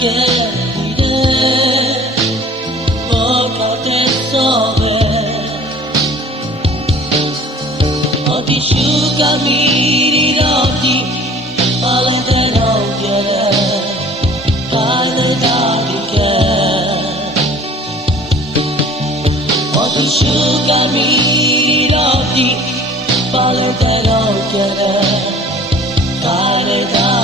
Get walk this over. Oh, the sugar me of the all of that over. By the dark oh, the sugar me of the all of that over. By the dark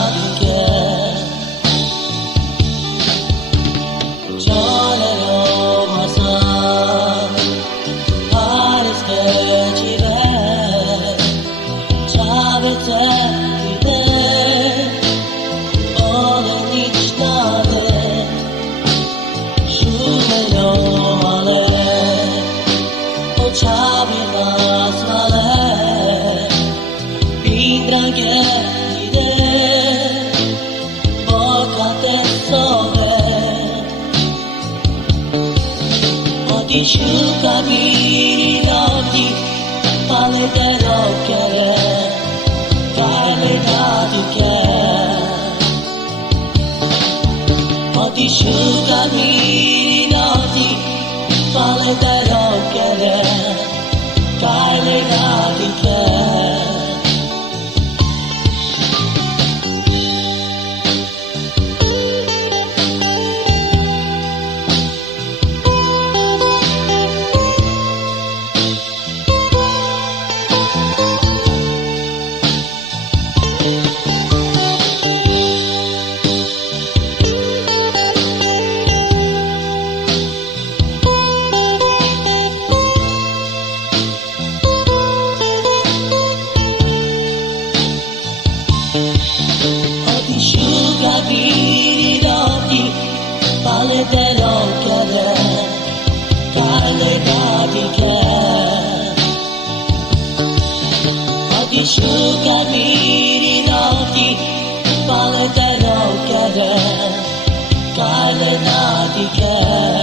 Shuka mi noti, pale de rockere, pale da duke. Oh, di shuka mi noti, pale de rockere, pale da duke. Pale dell'occhiale, pale da di che. Oggi asciugami di notti, pale dell'occhiale, pale da di che.